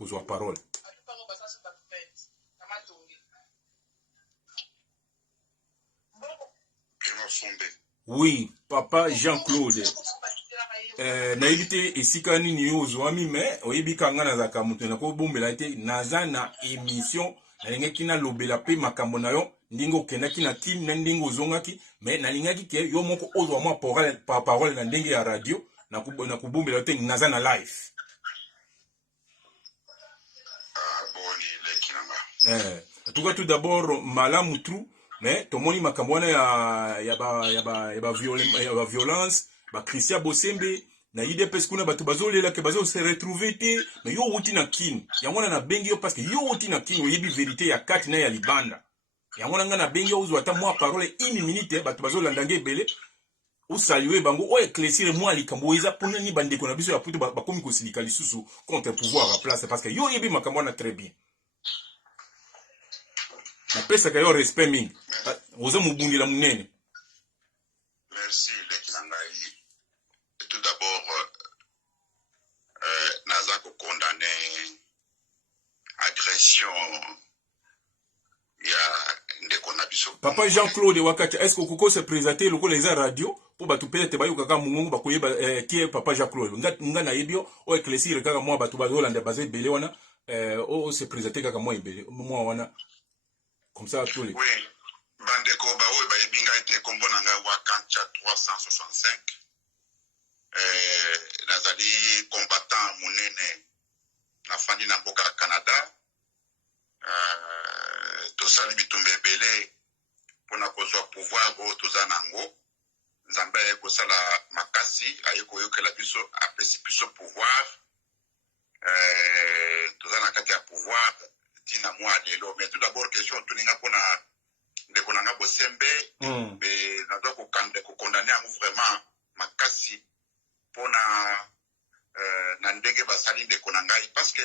kozwa parole. Oui, papa Jean-Claude. Nayebi te esika nini yo ozwami mais oyebi kanga nazaka moto nakobombela te naza na émission nalingaki nalobela pe makambo na yo ndenge okendaki na kini na ndenge ozongaki mais nalingaki ke yo moko ozwa mwa parole na ndenge ya radio nakobombela te naza na live. En tout cas tout d'abord malamu tru mais tomoni makambo wana ya violence ba Christian Bosembe na IDPS kuna bato bazolela ke bazo se retrouver te mais yo wuti na kin yango na bengi yo parce que yo wuti na kin oyebi vérité ya kati na ya libanda yango na nga na bengi yo uzwa ta mwa parole 1 minute bato bazolanda ngebele ou saluer bango o éclaircir moi likambo eza pona ni bandeko na biso ya puto bakomi kosilika lisusu contre pouvoir à place parce que yo yebi makambo na très bien na pesa ka yo respect mingi oza mubungila munene. Merci Lekinangai. Tout d'abord nazako condamner agression ya ndeko na biso. Papa Jean-Claude Wakati, est-ce que koko se présenter loko les radio pour batu peut-être ba yoka mungu ba koyeba qui est Papa Jean-Claude nga na yebio o éclaircir kaka moi batu bazolanda bazé belé wana o se présenter kaka moi belé moi wana comme ça tous les. Oui, bandeko ba o ba yebinga été kombona nga Wakancha 365 nazali combattant munene na fandi na mboka Canada. Tosali bitumbe belé pona kozwa pouvoir o tozanango nzambe kosala makasi ayeko yokela biso apesi biso pouvoir tozana kati ya pouvoir tina mwa lelo mais tout d'abord question tuninga pona ndeko nanga Bosembe mais nadoa ko condamner vraiment makasi pona na ndenge basali ndeko nangai parce que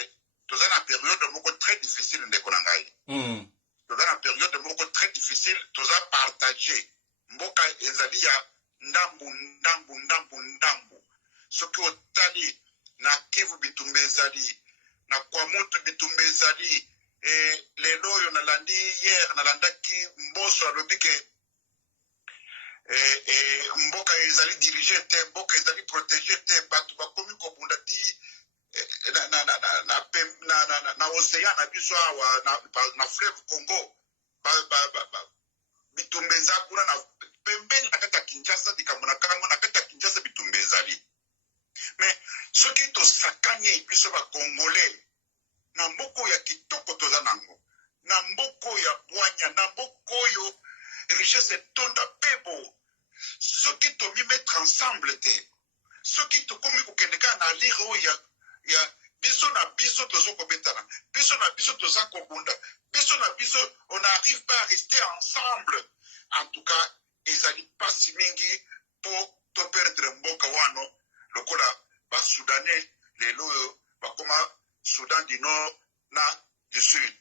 tozana période moko très difficile ndeko nangai tozana période moko très difficile toza partager mboka ezali ya ndambu soki otali na Kivu bitumbe ezali na Kwamutu bitumbe ezali lelo oyo nalandi hier nalandaki mboso alobi ke mboka ezali dirige te mboka ezali protege te bato bakomi kobunda ti na océan na biso awa na fleuve Congo bitumbe eza kuna na pembeni na kati ya Kinshasa likambo na kango na kati ya Kinshasa bitumbe ezali mais soki tosakani biso bakongole na mboko ya kitoko toza nango na mboko ya bwanya na mboko oyo richesse etonda pebo soki tomi mettre ensemble te soki tokomi kokendeka na lire oyo ya biso na biso tozokobetana biso na biso toza kobunda biso na biso on n'arrive pas à rester ensemble en tout cas ezali pasi mingi po to perdre mboka wano lokola ba Soudanais lelo bakoma Soudan du Nord na du Sud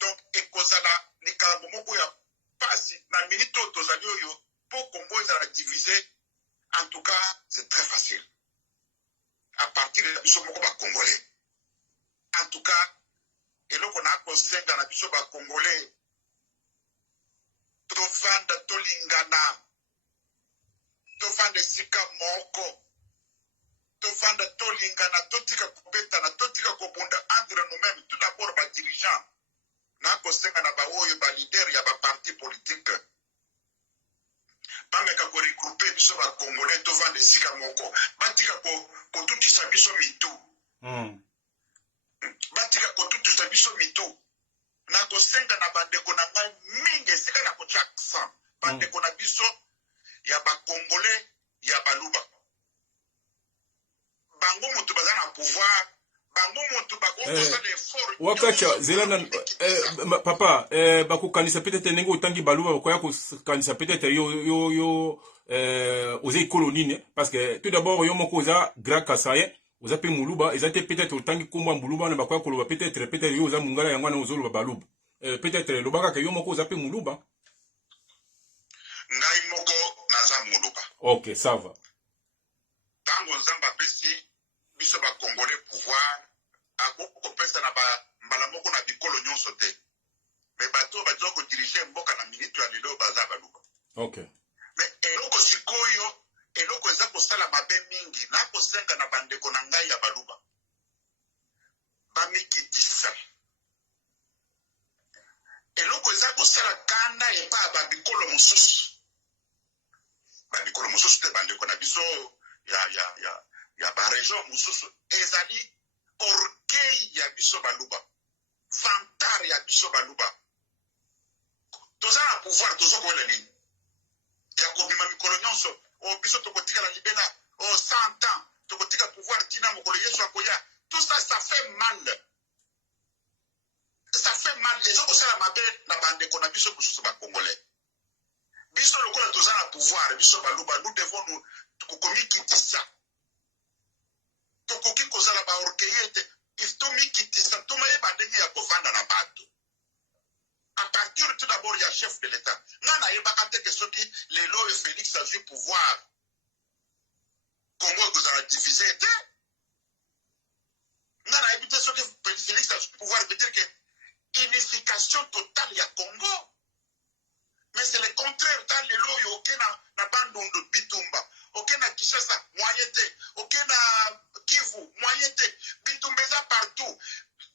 donc ekozala likambo moko ya pasi na minute tozali oyo po Congo ezala divisé en tout cas c'est très facile à partir de biso moko ba Congolais en tout cas eloko na kosenga na biso ba Congolais tovanda tolingana tovanda sika moko tovanda tolingana totika kobetana totika kobunda entre nous-mêmes tout d'abord ba dirigeants na kosenga na ba oyo ba leader ya ba parti politique bameka ko regrouper biso ba Congolais tovanda sika moko batika ko tutisa biso mitu batika ko tutisa biso mitu na kosenga na bandeko na ngai mingi sika na kotia accent bandeko na biso ya ba Congolais ya baluba bango mutu baza na pouvoir bango mutu bakosala effort Wakacha zelana papa bakokanisa peut-être ndenge otangi baluba bakoya kokanisa peut-être yo oze colonie parce que tout d'abord yo moko oza grand kasaye oza pe muluba ezate peut-être otangi komba muluba na bakoya koloba peut-être yo oza mungala yango na ozoloba baluba peut-être lobaka ke yo moko oza pe muluba ngai moko naza muluba. OK, ça va. Tango nzamba pesi biso ba Congolais pouvoir akokopesa na mbala moko na bikolo nyonso te me bato bazo kodirige mboka na minute ya lelo baza baluba. Okay. Me eloko sikoyo eloko eza kosala mabe mingi na kosenga na bandeko na ngai ya baluba bamikitisa eloko eza kosala kanda epa babikolo mosusu te bandeko na biso ya baregion mosusu ezali orgueil ya biso baluba vantar ya biso baluba toza na pouvoir tozokoyela nini ya kobima mikolo nyonso o biso tokotikala libela o 100 ans tokotika pouvoir tina mokolo yesu akoya tout ça ça fait mal ezokosala mabe na bandeko na biso mosusu bakongolais biso lokola toza na pouvoir biso baluba nous devons komikitisa tokoki kozala baorgueille te tomikitisa tomayeba ndenge ya kovanda na bato à partir tout d'abord ya chef de l'état nga nayebaka te ke soki lelo Félix azwi pouvoir Congo ekozala divise te nga nayebi te soki Félix azwi pouvoir veut dire que unification totale ya Congo. Mais c'est le contraire. Dans les lois, il y a na bandundu bitumba. Il y a Kishasa, moyenté. Il y a Kivu, moyenté. Bitumbeza partout.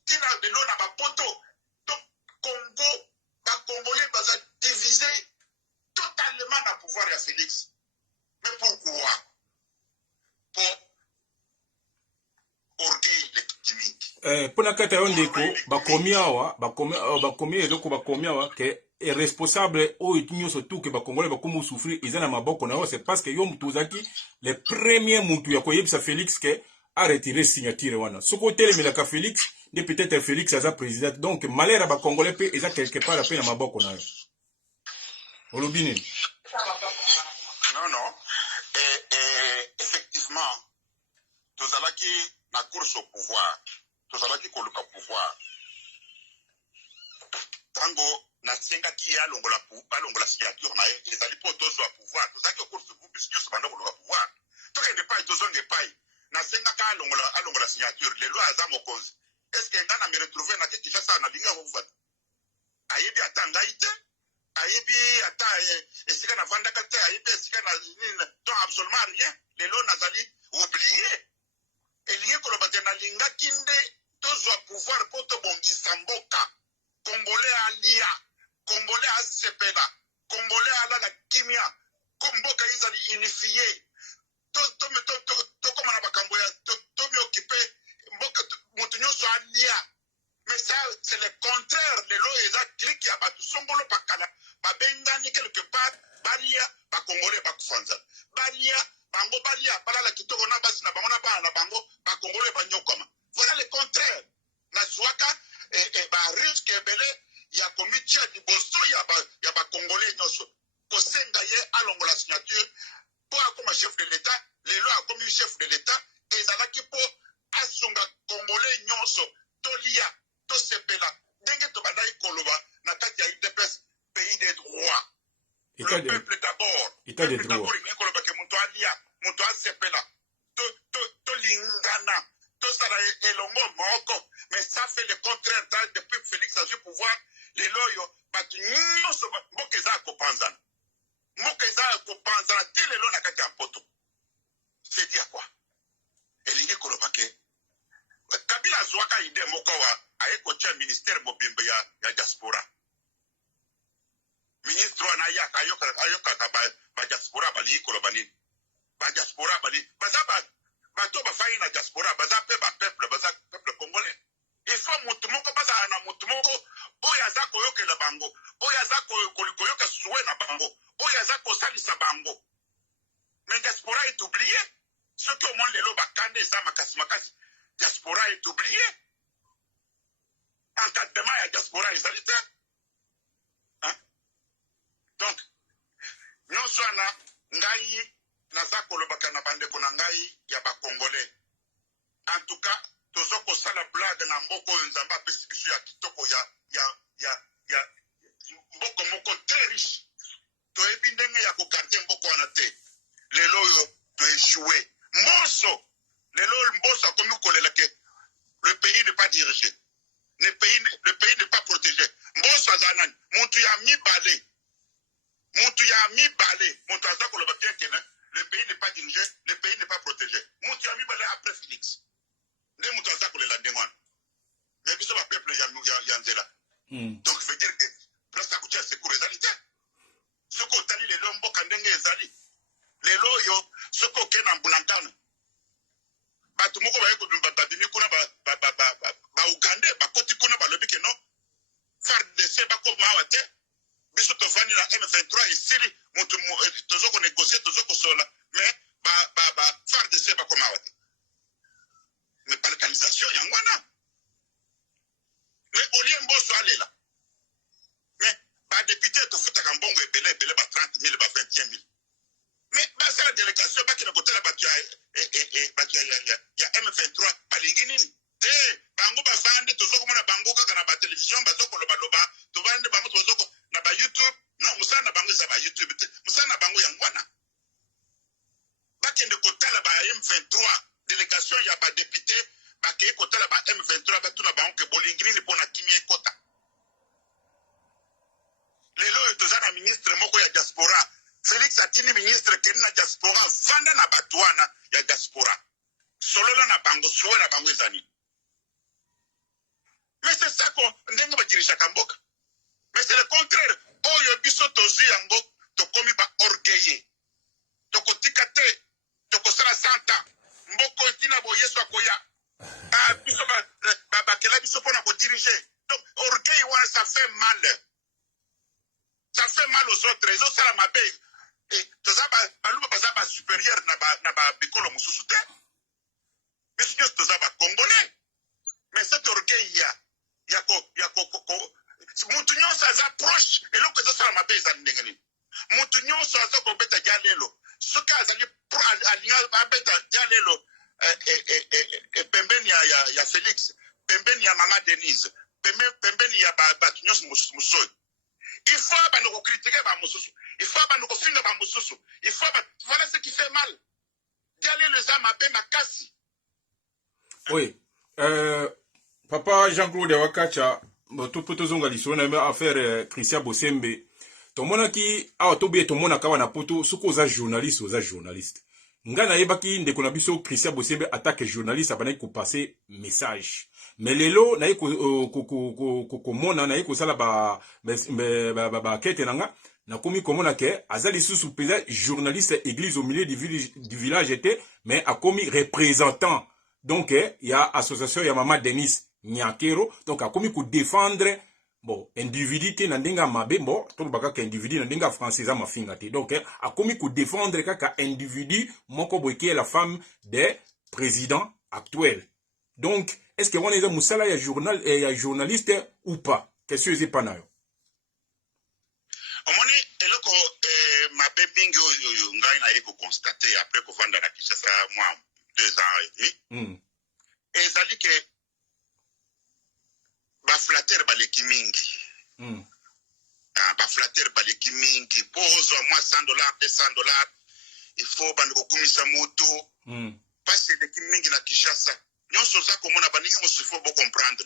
Il y a des lois na bapoto. Donc, Congo, les Congolais vont diviser totalement le pouvoir de Félix. Mais pourquoi? Pour orgueil légitimiste. Pona kata yondeko bakomi awa bakomi eloko bakomi awa ke responsable oyo nyonso tout ke bakongolais bakomi souffrir eza na maboko na yo c'est parce que yo mutu ozaki le premier mutu ya koyebisa Félix ke a retiré signature wana soko otelemelaka Félix nde peut-être Félix aza président donc malheur ya bakongolais pe eza quelque part pe na maboko na yo olobi nini? Non. Effectivement, tozalaki na course au pouvoir. Tozalaki koluka pouvoir. Tango na senga ki ya longola signature na ezali po tozo pouvoir. Tozalaki course au pouvoir puisque bando koluka pouvoir. Toke ne pas tozo ne pas. Na senga ka longola signature les lois za mokonzi. Est-ce que ngana me retrouver na kiti ça na linga vuvat? Ayebi atanga ite? Ayebi ata esika na vanda kate ayebi esika na donc absolument rien. Les lois nazali oublié. Elingi kolobate na linga kinde tozwa pouvoir po tobongisa mboka. Congolais alia, Congolais asepela, Congolais alala kimia, mboka izali unifié. Tokoma na bakambo ya tomi occupé mboka mutu nyonso alia. Mais ça c'est le contraire de lo eza clique ya batu songolo bakala babengani quelque part balia ba Congolais bakufanza. Balia bango balia balala kitoko na basi na bango na bana na bango ba Congolais banyokoma. Voilà le contraire. Na zwaka ba risque ebele ya komitia liboso ya ba Congolais nyonso. Kosenga ye alongola signature pour akoma chef de l'état, lelo akomi chef de l'état ezalaki po asunga Congolais nyonso tolia tosepela ndenge tobandaki koloba na kati ya UDPS pays des droits. Le peuple d'abord. État des droits. Koloba ke mutu alia, mutu asepela. To lingana. Tout ça elongo moko. Mais ça fait le contraire depuis Félix a eu pouvoir. Les loyaux, batu nyonso mbokeza kopanzana. Mbokeza kopanzana ti lelo na kati ya poto. C'est dire quoi? Elingi koloba ke Kabila zwaka ide moko wa ayeko tia ministère mobimbe ya diaspora. Ministre wana ayoka ba diaspora bali koloba nini? Ba diaspora bali bazaba bato bafai na diaspora baza pe ba peuple congolais. Il faut mutu moko baza na mutu moko oyo aza koyokela bango, oyo aza koyoka suwe na bango, oyo aza kosalisa bango. Mais diaspora est oublié. Ce que au monde lelo bakande eza makasi diaspora est oublié. Encadrement ya diaspora ezali te. Hein? Donc, nyonso wana ngai naza kolobaka na bandeko na ngai ya ba Congolais. En tout cas, tozo kosala blague na mboko nzamba pesi biso ya kitoko ya mboko moko très riche. Toyebi ndenge ya kogarde mboko wana te. Lelo yo to échoué. Mboso lelo mboso akomi kolela ke le pays ne le pays n'est pas protégé. Mboso azanan, muntu ya mi balé, muntu azako le bakien kena, le pays n'est pas dirigé, le pays n'est pas protégé. Muntu ya mi balé après Félix. Ne muntu azako le landengwan. Mais biso ba peuple ya nzela. Donc veut dire que place à côté c'est pour les alités. Ce qu'on tali les lombo kandenge ezali. Les loyo, ce qu'on kena mbulankana. Batu moko ba yeko babimi kuna ba Uganda ba koti kuna ba lobi ke no FARDC ba ko mawate biso to fani na M23 isili mutu tozoko négocier tozoko sola mais ba FARDC ba ko mawate mais balkanisation yangwana mais olie Mboso alela mais ba député to futa kambongo ebele ba 30,000 ba 21,000 mais basa la délégation ba kina kotela ba ya M23 balingi nini te bango bavande tozoko mona bango kaka na ba télévision bazoko loba to vande bango tozoko na ba YouTube non musana bango za ba YouTube te musana bango yangwana bakende kotala ba M23 délégation ya ba député bakeye kotala ba M23 batuna bango ke bolingi nini pona kimia ekota lelo tozana ministre moko ya diaspora Félix atini ministre kenina diaspora vanda na batuana ya diaspora solola na bango suela bango ezani. Mais c'est ça qu'on ndenge ba dirija kamboka. Mais c'est le contraire. Oyo biso tozu yango to komi ba orgueillé. To kotikate to kosala santa. Mboko etina bo Yesu akoya. Ah biso ba kela biso pona ko diriger. Donc orgueil wana ça fait mal. Ça fait mal aux autres. Les autres ça la mabe. Et tozaba baluba bazaba supérieur na ba bikolo mususu te. Biso tozaba congolais. Mais cet orgueil mutu nyonso aza proche eloko ezosala mabe ezali ndenge nini mutu nyonso aza kobeta dia lelo soki azali alinga abeta dia lelo pembeni ya Félix pembeni ya mama Denise pembeni ya bato nyonso mosusu il faut abanda kokritike bamosusu il faut abanda kofinga bamosusu il faut voilà ce qui fait mal dia lelo eza mabe makasi. Oui. Papa Jean-Claude Wakacha, tout pour tous on a affaire Christian Bosembe. Ton mona ki a tobi ton mona kawa na poto soko za journaliste. Ngana yebaki ndeko na biso Christian Bosembe attaque journaliste abana ko passer message. Mais lelo na ko mona na ko sala ba kete nanga na komi komona ke azali sous pesa journaliste église au milieu du village était mais a commis représentant. Donc il y a association ya mama Denise Nyakero donc a commis ko défendre bon individu te na ndenga mabe bon to baka ka individu na ndenga français za mafinga te donc a commis ko défendre kaka individu moko boyeke la femme des présidents actuels. Donc est-ce que on est musala ya journaliste ou pas? Question est pas nayo omoni eloko mabe bingi oyo ngai na yeko constater après ko vanda na Kinshasa moi 2 ans et demi. Ezali ke ba flatter baleki mingi. Ba flatter baleki mingi pozo moi $100 $200 il faut bandiko kumisa moto parce que leki mingi na Kinshasa nyonso za komona baningi mususu faut bo comprendre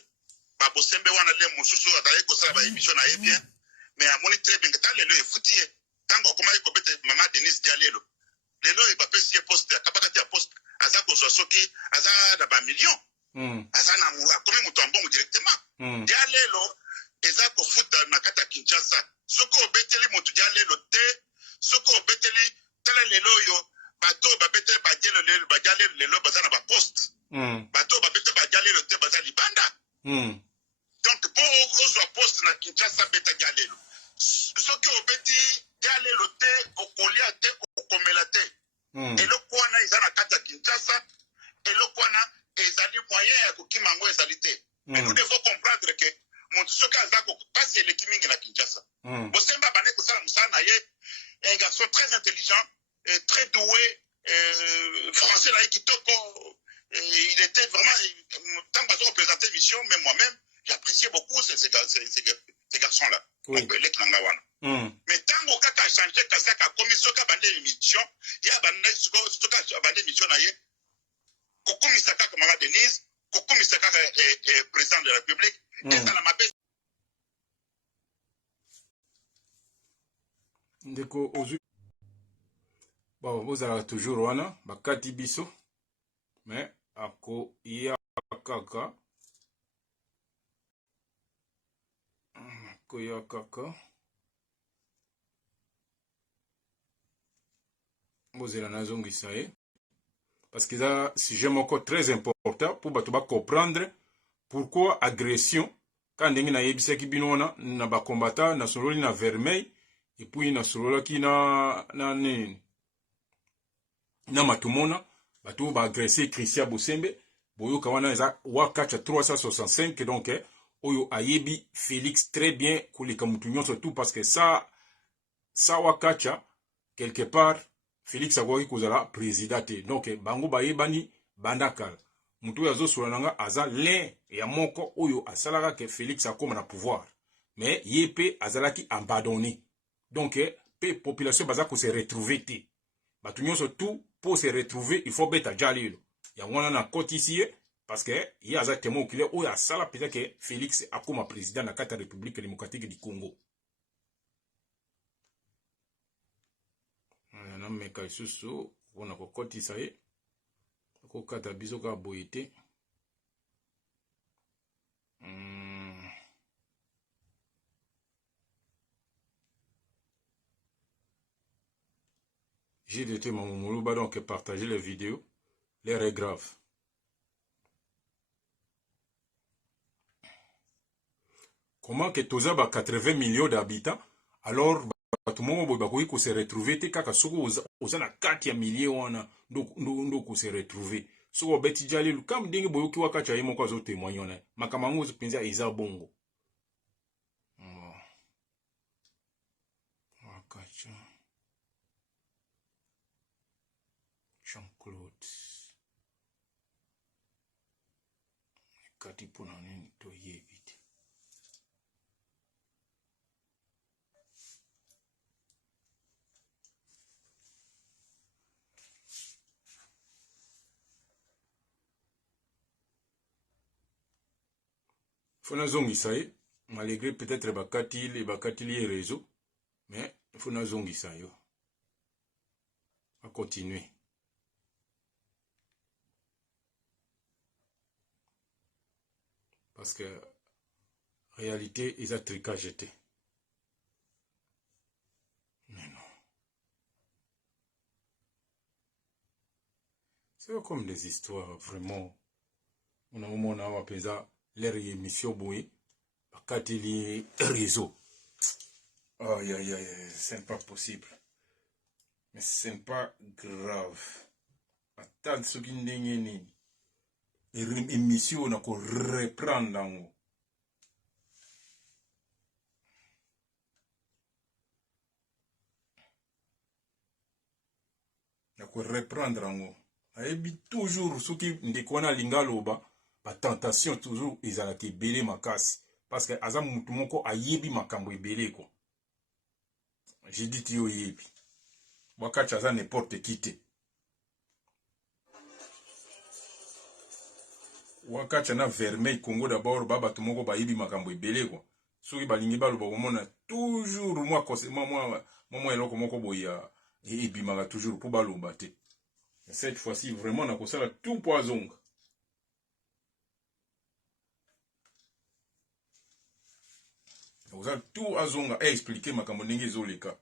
ba Bosembe wana le mususu adai ko sala ba émission na bien mais amoni très bien que lelo efutie tango koma iko bete mama Denise Dialelo lelo e ba pesi poste akabaka ya poste aza kozwa soki aza na ba million aza na mura komi mutu ambongo directement dia lelo eza kofuta na kata Kinshasa soko obeteli mutu dia lelo te soko obeteli tala lelo yo bato babete ba dia lelo baza na ba poste bato babete ba dia lelo te baza libanda donc pour ozwa poste na Kinshasa beta dia lelo soki obeti dia lelo te okolia te okomela te eloko wana eza na kati ya Kinshasa eloko wana ezali moyen ya kokima yango ezali te mais nous devons comprendre que motu soki aza kopasi eleki mingi na Kinshasa Bosembe abande kosala mosala na ye un garçon très intelligent très doué français na ye kitoko il était vraiment tant bazo représenter mission mais moi-même j'appréciais beaucoup ces garçons là donc eleki nanga wana mais tango kaka changer kazaka commission ka bande émission ya bande soka bande émission na ye kokomisa kaka mama Denise kokumisa kaka président de la République ezala mabe ndeko ozwi bon bozalaka toujours wana bakati biso mais akoya kaka koya kaka bozela nazongisa ye parce que ça sujet moko très important pour bato ba comprendre pourquoi agression quand ndenge na yebisaki bino wana na ba combattant na sololi na vermeil et puis na sololaki na nini na matumona bato ba agresser Christian Bosembe boyoka wana eza wakacha 365 donc oyo ayebi Félix très bien koleka mutu nyonso tout parce que ça wakacha quelque part Félix akoki kozala président te donc bango bayebani bandakala mutu azosola nanga aza l'un ya moko oyo asalaka ke Félix akoma na pouvoir mais yepe azalaki abandonné donc pe population baza ko se retrouver te batu nyonso tout pour se retrouver il faut beta jalilo ya wana na koti ici parce que il aza témoin oculaire oyo asala peut-être que Félix akoma président na kata République démocratique du Congo. Na meka isusu wana kokotisa ye kokata biso ka boyete j'ai été Mamoulouba donc partager les vidéos l'air est grave. Comment que toza ba 80 millions d'habitants alors tout le monde bakoki ko se retrouver te kaka soko oza na 4 millions wana ndo ko se retrouver soko beti jali kam dingi boyoki wakacha ye moko azo témoigner wana makamango penza eza bongo wakacha Jean-Claude kati pona nini to yebi Fona zongisa ye malgré peut-être bakati les réseaux mais fona zongisa yo à continuer parce que réalité ils a tricage jeté mais non c'est pas comme des histoires vraiment on a au moment on a pensa leur émission boui bakati les réseaux aïe aïe aïe c'est pas possible mais c'est pas grave attends ce qui ndenge nini émission na ko reprendre nango na ko reprendre nango ayebi toujours ce qui ndeko na lingaloba ba tentation toujours ezalaki belé makasi parce que aza mutu moko ayebi makambo ebele ko j'ai dit yo yebi wakati aza n'importe qui te wakati na vermeil Congo d'abord baba tout moko bayebi makambo ebele ko soki balingi baloba komona toujours moi eloko moko boya ebimaka toujours pour baloba te cette fois-ci vraiment na kosala tout poison vous avez tout azonga expliquer makambo ndenge ezoleka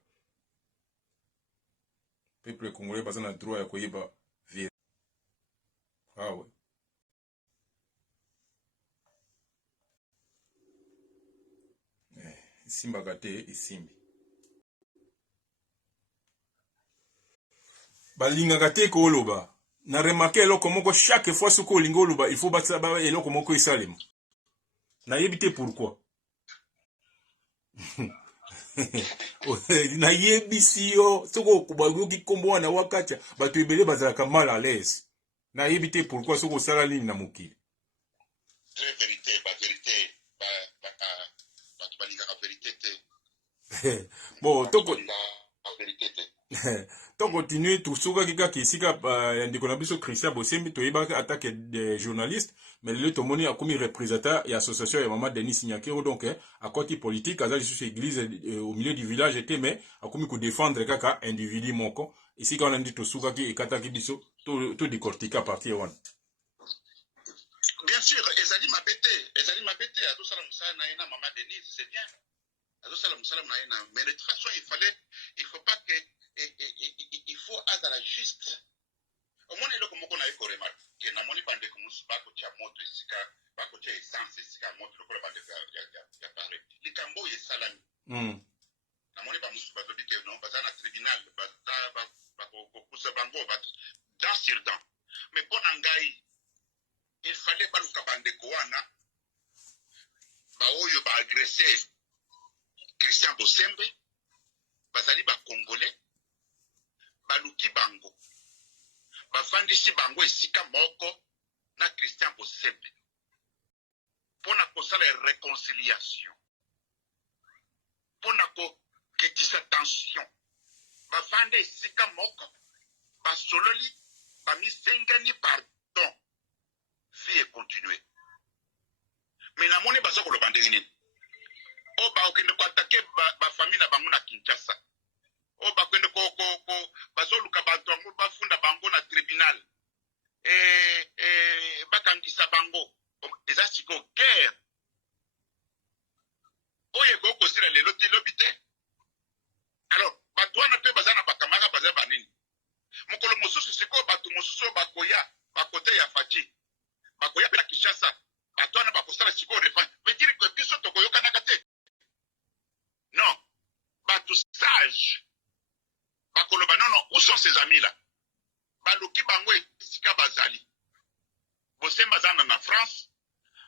peuple congolais baza na droit ya koyeba vie ah ouais isimbaka te isimbi balingaka te koloba na remarqué eloko moko chaque fois soko olingi oloba il faut batsa eloko moko esalema nayebi te pourquoi nayebisi yo soko bayoki kombo wana wakacha bato ebele bazalaka mal à l'aise nayebi te pourquoi soko osala nini na mokili très vérité ba vérité bato balingaka vérité te bon toko vérité te to continue tusukaki kaka esika ya ndeko na biso Christian Bosembi toyebaka attaque des journalistes mais le tomoni a commis représentant et association et maman Denis Signakero donc à côté politique à sur église au milieu du village était mais a commis que défendre kaka individu moko ici quand on dit to suka ki ekata ki biso to décortiquer à partir one. Bien sûr, ezali mabete à tout ça na ina maman Denise, c'est bien. À tout ça na mais de toute façon il faut pas que il faut être à la juste. Au moins le komoko na eko remarque que na moni bande ko musu bako cha moto esika bako cha essence esika moto lokola bande ya pare likambo ye salami na moni ba musu bato dike non bazana tribunal bako kusa bango dans sur temps mais bon ngai il fallait baluka bande ko wana ba oyo ba agresser Christian Bosembe bazali ba congolais baluki bango bafandisi bango esika moko na Christian Bosembe pona kosala réconciliation pona kokitisa tension bafande esika moko basololi bamisengani pardon vie econtinue mais namoni baza koloba ndenge nini o baokende koatake bafamille na bango na Kinshasa o bakwende bazoluka bato yango bafunda bango na tribunal bakangisa bango eza siko guerre oyo ekokosila lelo ti lobi te alors bato wana mpe baza na bakamara baza banini mokolo mosusu sikoyo bato mosusu oyo bakoya bakote ya faci bakoya mpe na Kinshasa bato wana bakosala sikoyo refa vedire ke biso tokoyokanaka te non bato sage bakoloba non où sont ces amis là baluki bango esika bazali Bosembe azana na France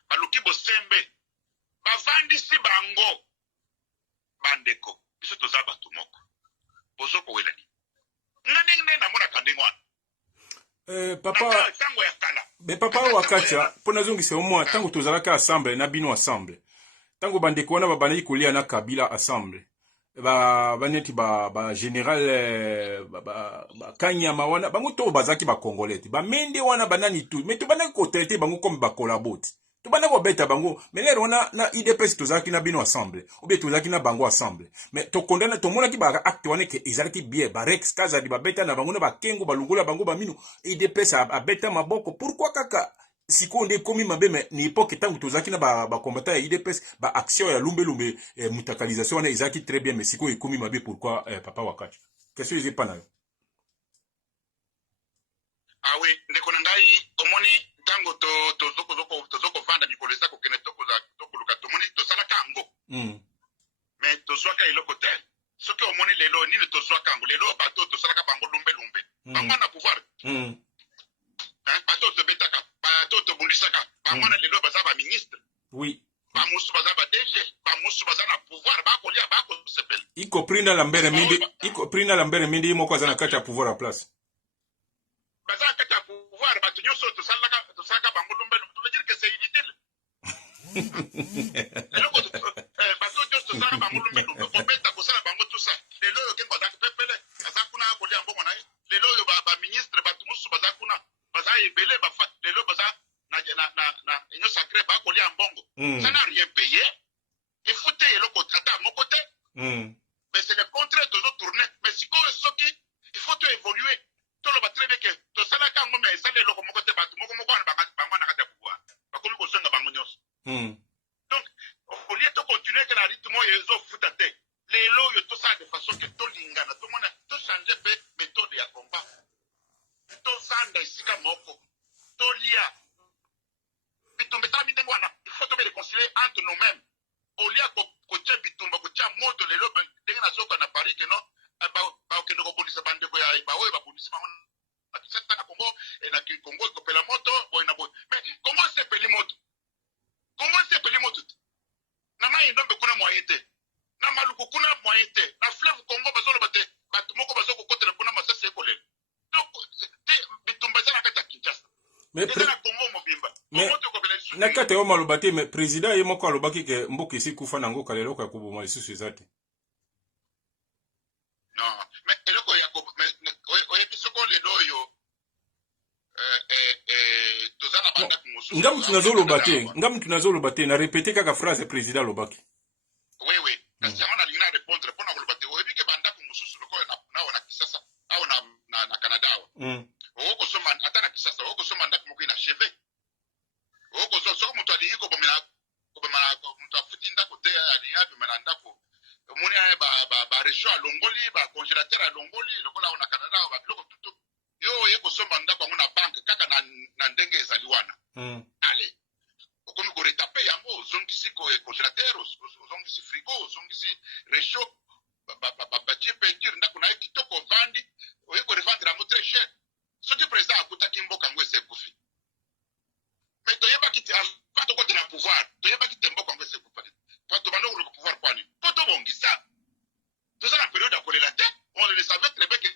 baluki Bosembe bavandisi bango bandeko biso toza bato moko bozoko welani nga ndenge namonaka ndenge wana papa tango ya kala mais papa wakacha pona zongisa omwa tango tozalaka assemble na bino assemble tango bandeko wana babandaki kolia na Kabila assemble baneti ba général kanyama wana bango to bazaki ba congolais ba mende wana banani tout mais to banaki ko traiter bango comme ba collabote to banaki ko beta bango mais lero wana na IDPS tozaki na bino assemble ou bien tozaki na bango assemble mais to condamner to monaki ba acte wana ke ezalaki bien ba Rex kaza di ba beta na bango na ba kengo ba lungola bango ba mino IDPS a beta maboko pourquoi kaka siko nde komi mabe me ni époque tango tozaki na ba combattant ya IDPS ba action ya lumbe mutakalisation na ezaki très bien mais siko ekomi mabe pourquoi papa wakachi question eze pas na yo ah oui ndeko na ngai omoni tango tozoko vanda mikolo eza kokende tokoluka tomoni tosalaka yango mais tozwaka eloko te soki omoni lelo nini tozwaka yango lelo bato tosalaka bango lumbe bango na pouvoir bato tobetaka bato tobundisaka bango na lelo baza ba ministre oui bamusu baza ba DG bamusu baza na pouvoir bakolia bakosepela iko prina lambere mindi moko aza na kati ya pouvoir à place baza kati ya pouvoir bato nyonso tosalaka bango lumbe to veut dire que c'est inutile eloko bato nyonso tosalaka bango lumbe kobeta kosala bango tout ça lelo oyo kengo azaki pepele aza kuna akolia mbongo na ye lelo oyo baministre bato mosusu baza kuna baza ebele lelo baza na union sacrée bakolia mbongo ça n'a rien payé il faut te eloko ata moko te mais c'est le contraire tozotourne mais sikoyo soki il faut to évoluer toloba très bien ke tosalaka yango mais esala eloko moko te bato moko wana bango na kati ya pouvoir bakomi kozonga bango nyonso donc olie tocontinue ke na rythme oyo ezofuta te lelo oyo tosala de façon ke tolingana tomona tochange mpe méthode ya combat tozanda esika moko tolia bitumba esala ndenge wana il faut tobe réconcilier entre nous-mêmes olia kotia bitumba kotia moto lelo ndenge nazoka na Paris ke no baokende kobundisa bandeko ya baoyo babundisi bango na Congo na Congo ekopela moto boye na boye mais Congo sepeli moto na mai ndombe kuna moyen te na maluku kuna moyen te na fleuve Congo bazoloba te bato moko bazokokotela kuna masasi ekolela donc bitumba eza na kati ya Kinshasa eza na Congo mobimba na kati ya maloba te mais président ye moko alobaki ke mboka esi kufa na ngoka leloko ya koboma lisusu eza te non mais eloko ya oyebi soko lelo oyo toza na bandako ngamu tunazoloba te ngamu tunazoloba te na répéter kaka phrase président lobaki oui oui kasi yango nalingi na répondre mpona koloba te oyebi ke bandako mosusu lokola nawo na kisasa awo na canada awa okosomba ata na kisasa okosomba ndako moko na cheve soki moto alingi kobomela moto afuti ndako te alingi abimela ndako omoni barecho alongoli bacongélateur alongoli lokola awo na canada awa babiloko tutu yo oye kosomba ndako yango na banke kaka na ndenge ezali wana ale okomi koretape yango ozongisi congélateur ozongisi frigo ozongisi recho batie peinture ndako na ye kitoko ovandi oye korevandre yango très cher soki président akutaki mboka yango ese ekufi mais toyebaki te avant tokota na pouvoir toyebaki te mboka yango ese ekufa tobanda koluka pouvoir kwani mpo tobongisa toza na période ya kolela te on le savait très bien ke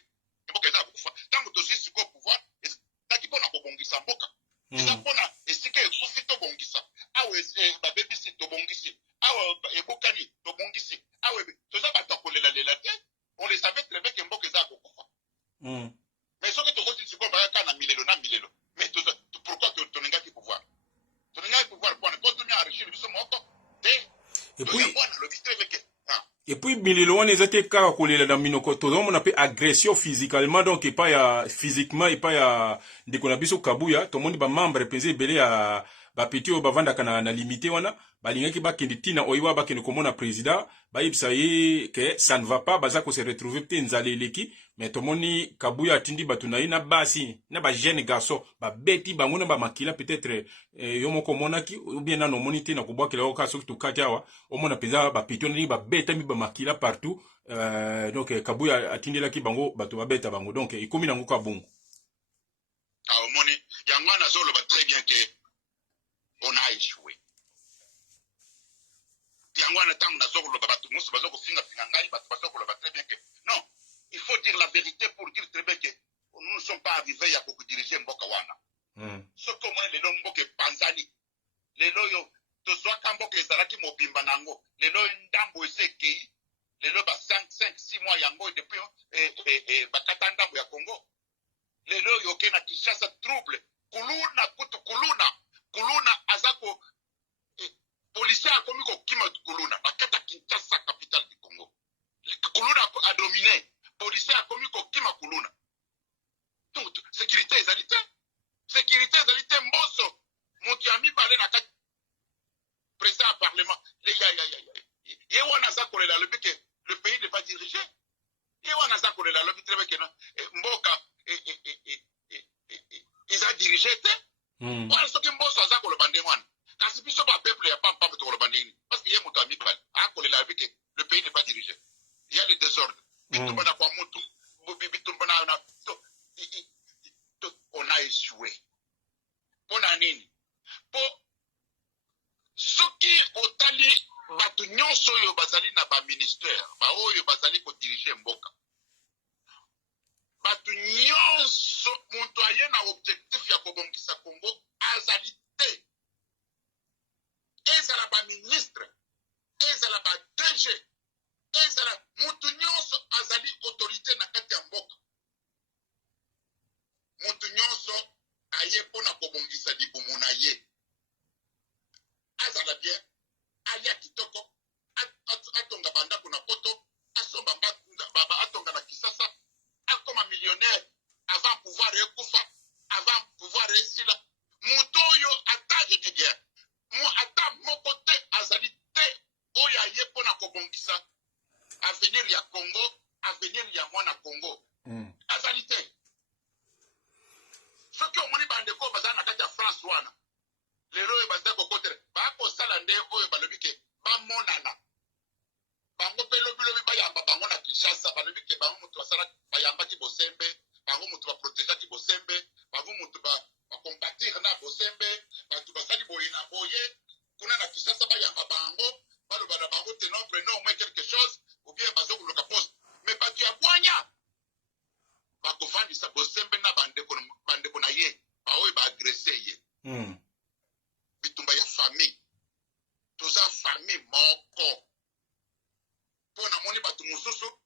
mboka eza kokufa ntango tosi sikoyo pouvoir ezalaki mpona kobongisa mboka eza mpona esika ekufi tobongisa awa babebisi tobongisi awa ebokani tobongisi awa toza bato ya kolelalela te on le savait très bien ke mboka eza kokufa mais soki tokoti sikoyo bayaka na milelo mais pourquoi toningaki pouvoir mpona mpo tomi enrichir biso moko te toyambwana lobi te veke et puis milelo wana eza te kaka kolela na minoko tozomona mpe agression physiquement donc epai ya physiquement epai ya ndeko na biso kabuya tomoni bamembre mpenza ebele ya bapeti oyo bavandaka na limité wana balingaki bakende ntina oyiwa bakende komona président bayebisa ye ke ça ne va pas baza kose retrouver te nzala eleki mais tomoni kabuya atindi bato na ye na basi na bajeune garçon babeti bango na bamakila peut-être yo moko omonaki ubien nano omoni te na kobwakela yo kaka soki tokati awa omona mpenza bapeti wana ndenge babetami bamakila partout donc kabuya atindelaki bango bato babeta bango donc ekomi nango ka bongo omoni yango wana azoloba très bien ke on a échoué yango wana ntango nazokoloba bato mosusu bazokofingafinga ngai bato bazokoloba très bien ke non il faut dire la vérité pour dire très bien que nous ne sommes pas arrivés ya kokudirige mboka wana soki omoni lelo mboka epanzani lelo oyo tozwaka mboka ezalaki mobimba nango lelo ndambo esi ekei lelo ba 5-6 mois yango depuis bakata ndambo ya Congo lelo oyo oke na Kinshasa trouble kuluna kutu kuluna azako policier akomi kokima kuluna bakata Kinshasa capitale du Congo kuluna a dominé policier akomi kokima kuluna donc sécurité ezali te mboso moto ya mibale na kati président ya parlement ye wana aza kolela alobi ke le pays n'est pas dirigé ye wana aza kolela alobi très bien ke mboka eza dirigé te wana soki mboso aza koloba ndenge wana kasi biso bapeuple ya pampa tokoloba ndenge parce que ye moto ya mibale akolela alobi ke le pays n'est pas dirigé il y a le désordre bitumba na kwa mutu bitumba na on a échoué mpona nini mpo soki otali bato nyonso oyo bazali na baministère baoyo bazali kodirige mboka bato nyonso moto aye na objectif ya kobongisa Congo azali te ezala baministre ezala ba DG ezala moto nyonso azali autorité na kati ya mboka moto nyonso aye mpona kobongisa libumu na ye azala bien alia kitoko atonga bandako na poto asomba atonga na Kisasa akoma millionnaire avant pouvoir ekufa avant pouvoir esila moto oyo ata de guerre ata moko te azali te oyo aye mpona kobongisa avenir ya Congo avenir ya mwana Congo azali te soki omoni bandeko bazala na kati ya France wana lelo oyo baza kokotere bakosala nde oyo balobi ke bamonana bango mpe lobilobi bayamba bango na Kinshasa balobi ke bango moto basala bayambaki bosembe bango moto baprotegeaki bosembe bango moto bakompatir na bosembe bato basali boye na boye kuna na Kinshasa bayamba bango baloba na bango te non prenons au moins quelque chose ou bien bazokoluka poste mais bato ya bwanya bakofandisa bosembe na bandeko na ye baoyo baagrese ye bitumba ya famille toza famille moko mpo namoni bato mosusu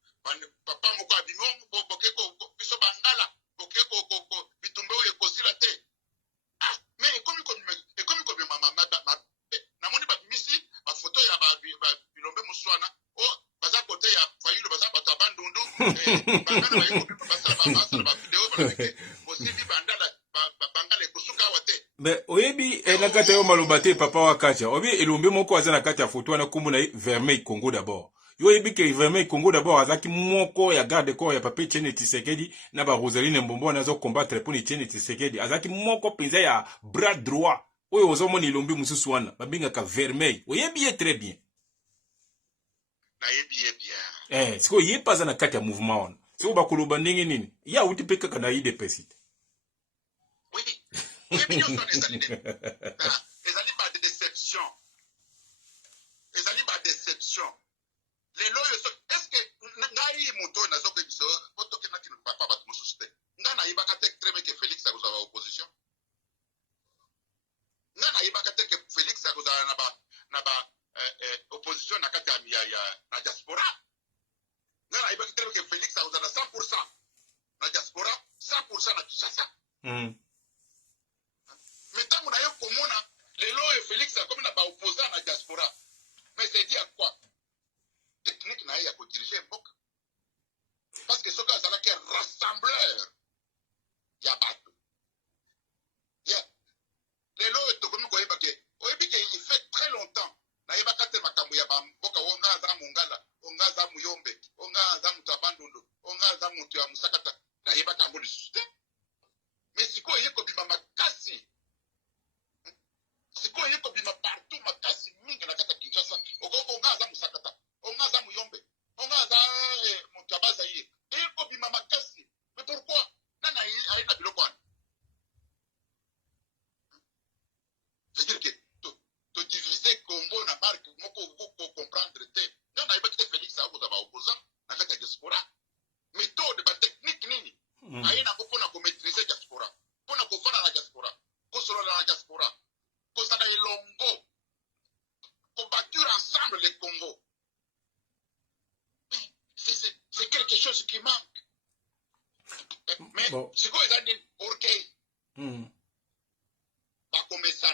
papa moko abimi bokeko biso bangala bokeko bitumba oyo ekosila te mais yeko bi mama na moni ba misi ba photo ya ba bilombe muswana o baza kote ya fayulu baza bato abandundu bangana ba yeko basala ba video ba bosibi bandala bangale kusuka wate. Mais oyebi na kati yo maloba te papa wa kacha obi elombe moko aza na kati ya photo na kombo na Vermeil Congo d'abord. Yo yebi ke Vermeil Congo d'abord azaki moko ya garde corps ya Pape Etienne Tshisekedi na ba Rosaline Mbombo nazo combattre pour Etienne Tshisekedi azaki moko penza ya bras droit oyo ozomona elombe mususu wana babengaka Vermeil. Oyebi ye très bien. Na yebi bien. Siko yepa aza na kati ya mouvement wana. Siko bakoloba ndenge nini? Ya uti pe kaka na IDPS. Oui. Oui, mais nous sommes les alliés par déception. Les alliés par déception. Les loyaux, est-ce que Ngai Mouto n'a pas dit ça? Autant que n'a pas pas battu mon souci. N'a pas qu'à très bien que Félix a vous avoir opposition. N'a pas qu'à que Félix a vous avoir opposition n'a qu'à la diaspora. N'a pas qu'à que Félix a vous avoir 100% la diaspora, 100% la Kinshasa. Mais tant qu'on a eu comme on a, les lois et Félix a comme on a opposé à la diaspora. Mais c'est dit à quoi? Technique n'a pas diriger un peu. Parce que ce cas là qui est rassembleur, il y a pas tout. Les lois et tout comme nous il fait très longtemps. N'a pas qu'à makambu ya bamboka onga za mungala, onga za muyombe, onga za mutabandundu, onga za mutu ya musakata. N'a pas kambu de système. Mais si quoi il y a comme makasi. Siko yeko bima partout makasi mingi na kata Kinshasa okoko ngaza musakata ongaza muyombe ongaza mutabaza yi yeko bima makasi. Mais pourquoi nana aina biloko wana? C'est-à-dire que to diviser Congo na marque moko ko comprendre te nana iba te Félix a ba opposant na kata diaspora méthode ba technique nini aina ko na ko maîtriser diaspora pona ko fana na diaspora ko solo na diaspora. Qu'on a les Longo, qu'on bâtir ensemble les Congo. C'est quelque chose qui manque. Mais c'est quoi ils ont dit orgueil? Pas comme ça,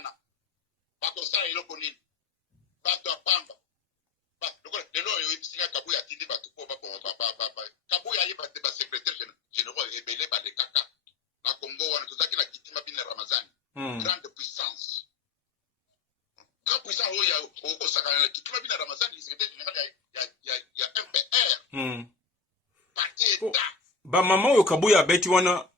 pas comme ça, ils l'ont connu. Pas de pamba. Le nom est ici, Kabouya Tindi, Kabouya est le secrétaire général ébélé par les caca. La Congo, on a tout ça qui l'a quitté, ma bine Ramazan. Grande puissance. Grand puissant au Sakana qui m'a bien Ramazan, il serait il y a MPR. Parti État. Ba maman yo Kabuya beti wana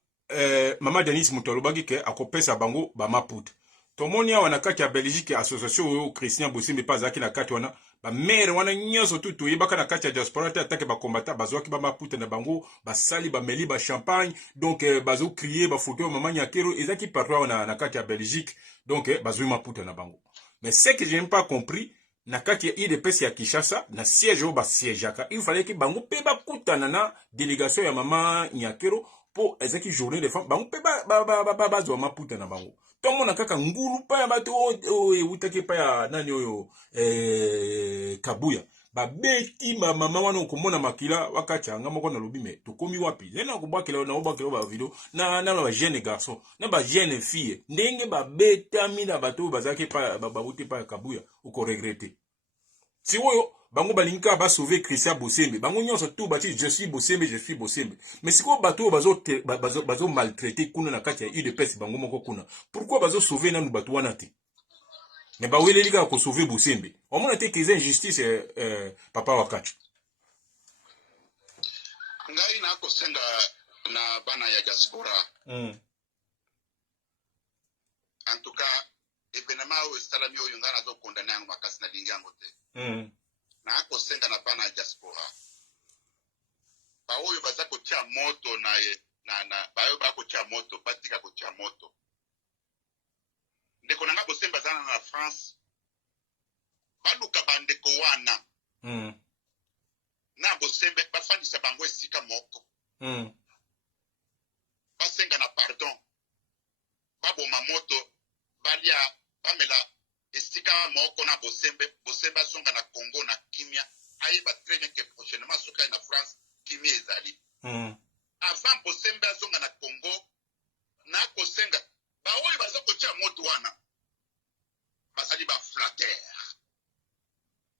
mama Denis Mutolobaki ke akopesa bango ba maput. Tomoni wana kati ya Belgique association yo Christian Bosimbe pazaki na kati wana ba maire wana nyoso tutu yebaka na kati ya diaspora te atake ba combattant bazwaki ba maput na bango ba sali ba meli ba champagne donc bazo crier ba photo mama Nyakero ezaki partout wana na kati ya Belgique donc bazwi maput na bango. Mais ce que je n'ai pas compris, na kati ya IDPS ya Kinshasa, na siège au ba siège aka, il fallait que bango pe ba kutana na délégation ya mama Nyakero pour ezaki journée de femmes, bango pe ba zo maputa na bango. Tomo na kaka ngulu pa ya bato utake pa ya nani oyo Kabuya. Ba beti mama wana okomona makila wakati anga moko na lobi me tokomi wapi zena kubakela na obakela ba video na ba jeune garçon na ba jeune fille ndenge ba betami na bato bazaki pa ba uti pa Kabuya uko regretter si oyo bango balinka ba sauver Christian Bosembe bango nyonso tout bati je suis Bosembe mais siko bato bazo maltraiter kuna na kati ya UDPS bango moko kuna pourquoi bazo sauver nanu bato wana te? Mais ba wele liga ko sauver Bosembe. On m'a dit que c'est injustice papa wakati. Ngai na ko senga na bana ya diaspora. En tout cas, événement au salami o yungana zo condamner ang makasi na lingango te. Na ko senga na bana ya diaspora. Ba oyo baza ko tia moto na ba oyo ba ko tia moto, batika ko tia moto. Ndeko nanga Bosembe zana na France baluka bandeko wana na Bosembe bafandisa bango esika moko basenga na pardon baboma moto balia bamela esika moko na Bosembe azonga na Congo na kimia ayeba très bien que prochainement soka na France kimia ezali avant Bosembe azonga na Congo na kosenga ba oyo baza kotia moto wana bazali baflater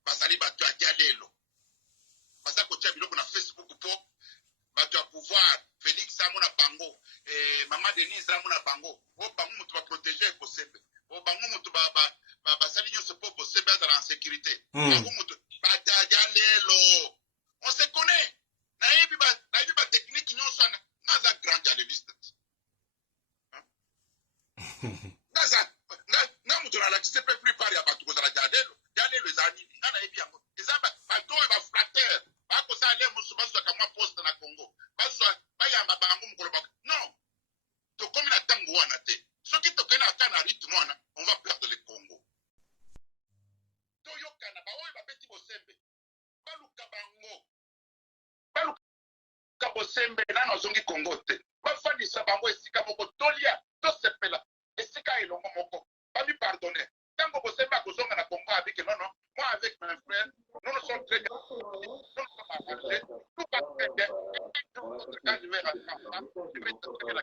bazali bato ya dialelo baza kotia biloko na Facebook mpo bato ya pouvoir Félix amona bango mama Denise amona bango o bango moto baprotege Bosembe o bango moto basali nyonso mpo Bosembe azala en sécurité bango moto badialelo on se connaît nayebi ba technique nyonso wana naza grand dialéliste nga moto nalakisi mpe plupart ya bato kozala dialelo eza nini nga nayebi yango eza bato oyo baflater bakosala le mosusu bazwaka mwa poste na Congo bayamba bango mokolo non tokomi na ntango wana te soki tokei na ata na rythme wana on va perdre le Congo toyokana baoyo babeti Bosembe baluka bango baluka Bosembe nano azongi Congo te bafandisa bango esika moko tolia tosepela esika elongo moko bami pardonner ntango Bosembe akozonga na Congo abike non moi avec mes frères nous nous sommes très bien nous sommes arrangés tout va très bien quand je vais rentrer en France je vais t'entraîner la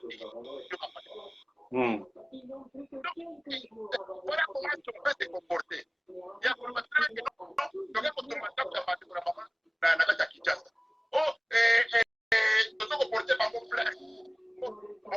pays voilà comment on peut se comporter